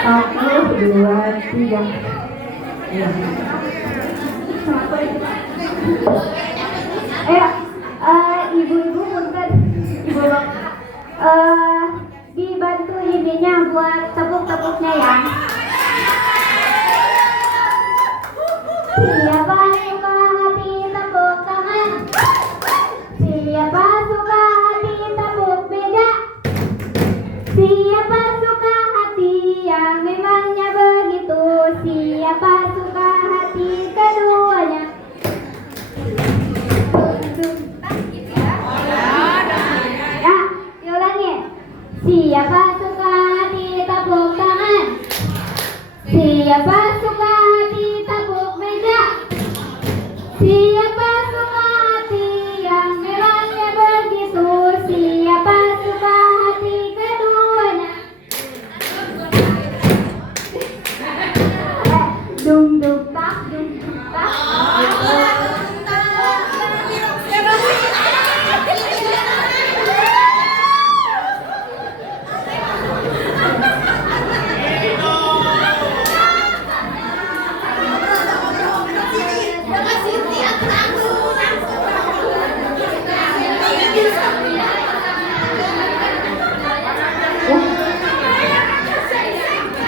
Satu, dua, tiga. Ya. Ibu-ibu punten, ibu dibantu ininya buat tepuk-tepuknya ya. Siapa suka hati tepuk tangan, siapa suka hati tepuk meja, siapa suka hati yang memangnya begitu, siapa suka hati keduanya. Ya, diulangi. Siapa suka hati tepuk tangan, siapa suka hati tepuk meja, siapa suka hati yang memangnya begitu, siapa suka hati keduanya. Dung dung tak, dung dung tak.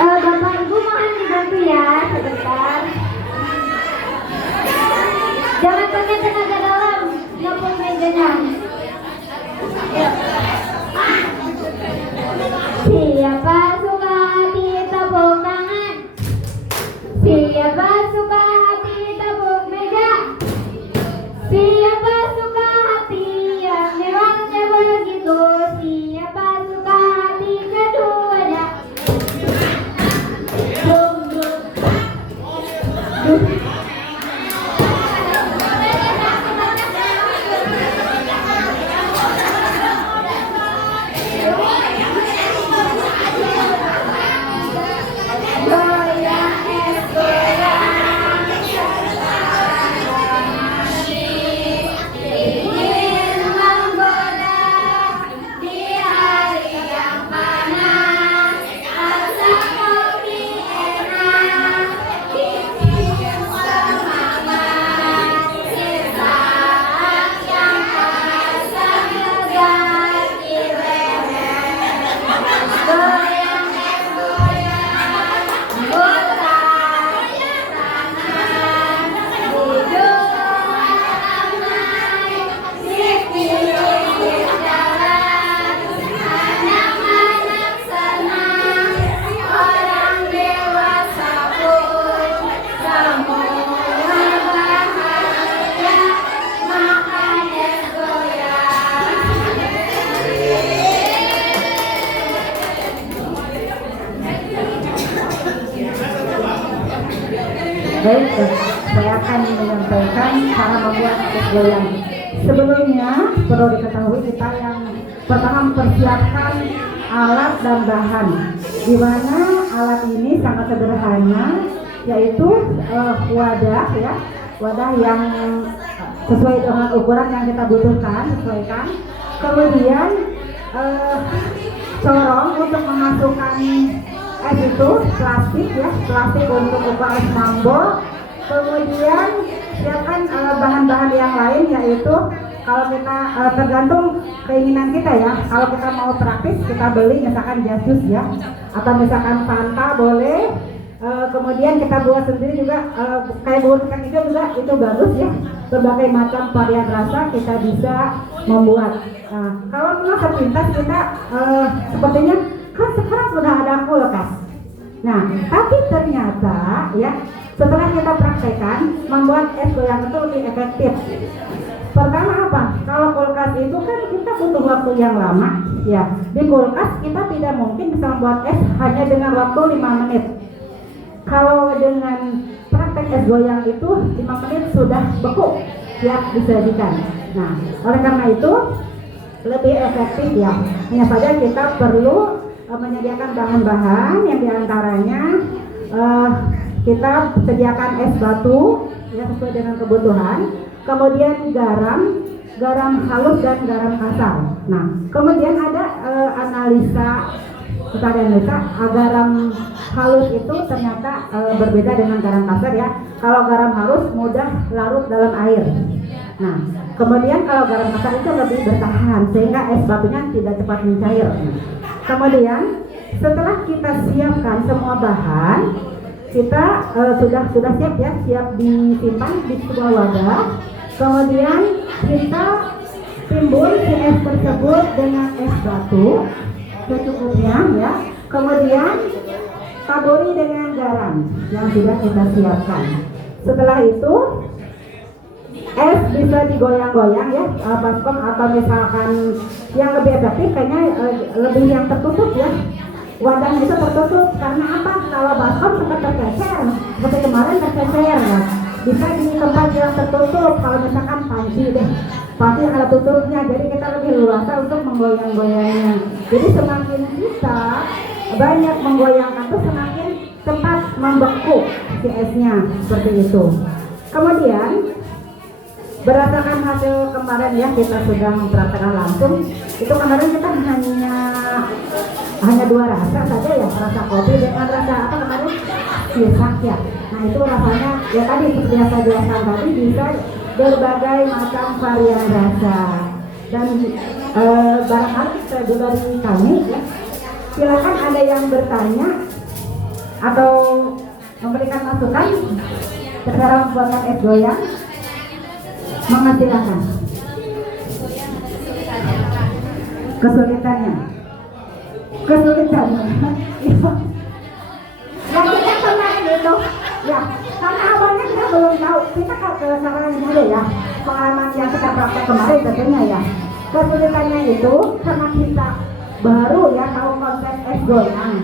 Bapak Ibu mohon dibantu ya sebentar. Jangan pakai tenaga dalam, ngepung mejanya. Siapa suka hati tepuk tangan, siapa suka hati tepuk meja, siapa suka hati yang memangnya begitu, siapa suka hati keduanya. Baik, saya akan menyampaikan cara membuat es goyang. Sebelumnya perlu diketahui kita yang pertama mempersiapkan alat dan bahan, di mana alat ini sangat sederhana, yaitu wadah ya, wadah yang sesuai dengan ukuran yang kita butuhkan, sesuaikan. Kemudian corong untuk memasukkan es itu plastik ya, plastik untuk ukuran mambo. Kemudian siapkan bahan-bahan yang lain, yaitu kalau kita tergantung keinginan kita ya. Kalau kita mau praktis kita beli misalkan jasus ya, atau misalkan Fanta boleh. Kemudian kita buat sendiri juga, kayak bubur kacang hijau juga itu bagus ya. Berbagai macam varian rasa kita bisa membuat. Kalau memang sepintas kita sepertinya kan sekarang sudah ada kulkas. Nah, tapi ternyata ya setelah kita praktekkan membuat es goyang itu lebih efektif. Pertama apa? Kalau kulkas itu kan kita butuh waktu yang lama ya. Di kulkas kita tidak mungkin bisa membuat es hanya dengan waktu 5 menit. Kalau dengan praktek es goyang itu 5 menit sudah beku ya, disajikan. Nah, oleh karena itu lebih efektif ya. Hanya saja kita perlu menyediakan bahan-bahan yang diantaranya kita sediakan es batu ya, sesuai dengan kebutuhan. Kemudian garam garam halus dan garam kasar. Nah, kemudian ada analisa, kita analisa garam halus itu ternyata berbeda dengan garam kasar ya. Kalau garam halus mudah larut dalam air. Nah, kemudian kalau garam kasar itu lebih bertahan sehingga es batunya tidak cepat mencair. Kemudian setelah kita siapkan semua bahan, kita sudah siap ya, siap disimpan di sebuah wadah. Kemudian kita timbun si es tersebut dengan es batu secukupnya ya. Kemudian taburi dengan garam yang sudah kita siapkan. Setelah itu es bisa digoyang-goyang ya, baskom, atau misalkan yang lebih efektif kayaknya lebih yang tertutup ya. Wadahnya itu tertutup karena apa? Kalau baskom sempat tercecer, seperti kemarin tercecer ya. Bisa di tempat yang tertutup. Kalau misalkan panci deh, pasti ada tutupnya, jadi kita lebih luasa untuk menggoyang-goyangnya. Jadi semakin kita banyak menggoyangkan tuh semakin cepat membeku si esnya, seperti itu. Kemudian berdasarkan hasil kemarin ya, kita sudah mempraktekkan langsung. Itu kemarin kita hanya 2 rasa saja ya, rasa kopi dengan rasa apa kemarin, sisak ya. Nah itu rasanya ya tadi seperti yang saya jelaskan tadi, bisa berbagai macam varian rasa. Dan barangkali dari kami ya, silakan ada yang bertanya atau memberikan masukan cara membuat es goyang. Mama silakan. Kesulitannya. Yang kita kemarin itu, ya, karena awalnya kita belum tahu, kita sekarang dulu ya, pengalaman yang kita praktek kemarin tentunya ya. Kesulitannya itu karena kita baru ya tahu konsep es goyang,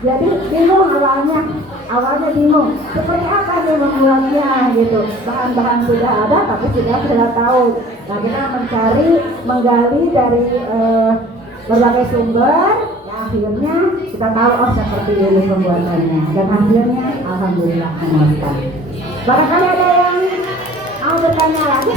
jadi bingung awalnya bingung seperti apa nih membuatnya gitu. Bahan-bahan sudah ada tapi sudah tahu. Nah kita menggali dari berbagai sumber, ya akhirnya kita tahu oh seperti ini pembuatannya, dan hasilnya alhamdulillah memuaskan. Barangkali ada yang mau bertanya lagi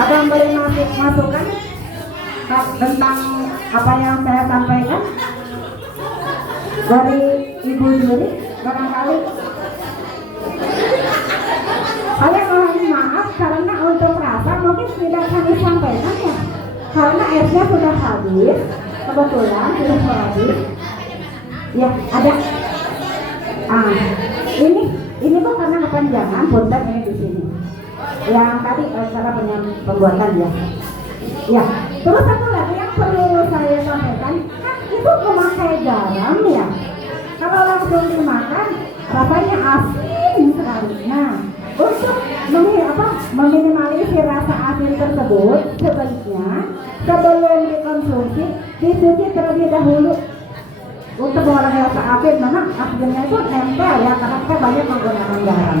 atau memberi masukan tentang apa yang saya sampaikan dari Ibu Juri. Barangkali saya mohon maaf karena untuk rasa mungkin tidak kami sampaikan ya, karena esnya sudah habis, kebetulan sudah habis ya. Ada ini tuh karena kepanjangan punten ini di sini yang tadi cara pembuatan ya. Terus satu lagi yang perlu saya sampaikan, kan itu memakai garam ya. Kalau langsung dimakan rasanya asin sekali. Nah, untuk meminimalisir rasa asin tersebut, sebaiknya sebelum dikonsumsi dicuci terlebih dahulu untuk mengurangi rasa asin. Memang asinnya itu nempel ya, karena kita banyak menggunakan garam.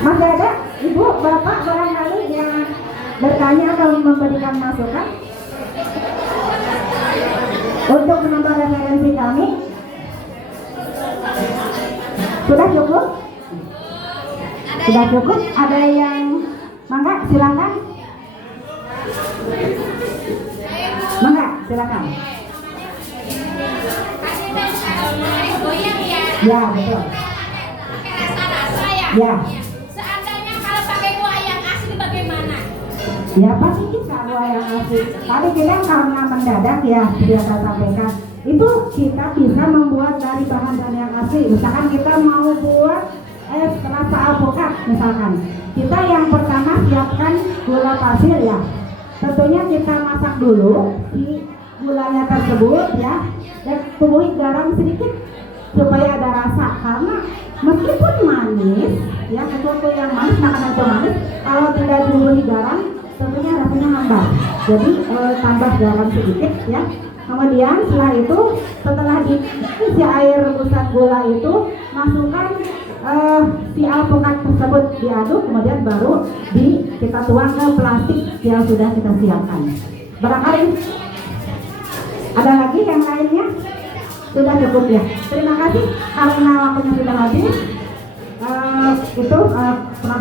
Masih ada ibu, bapak barangkali yang bertanya atau memberikan masukan untuk menambah referensi kami? Sudah cukup? Sudah cukup? Ada yang mangga silakan. Mangga silakan. Ya betul. Pakai rasa-rasa ya. Ya. Seandainya kalau pakai buah yang asli bagaimana? Ya pasti bisa buah yang asli. Tadi kita karena mendadak ya, biasa sampaikan. Itu kita bisa membuat dari bahan-bahan yang asli. Misalkan kita mau buat es rasa alpukat misalkan. Kita yang pertama siapkan gula pasir ya. Tentunya kita masak dulu si gulanya tersebut ya, dan tubuhi garam sedikit supaya ada rasa, karena meskipun manis ya, sesuatu yang manis, makanan itu manis, kalau tidak dibubuhi garam tentunya rasanya hambar. Jadi tambah garam sedikit ya. Kemudian setelah itu, setelah diisi air rebusan gula itu, masukkan si alpukat tersebut, diaduk, kemudian baru kita tuang ke plastik yang sudah kita siapkan. Barangkali ada lagi yang lainnya? Sudah cukup ya. Terima kasih karena waktunya sudah habis. Itu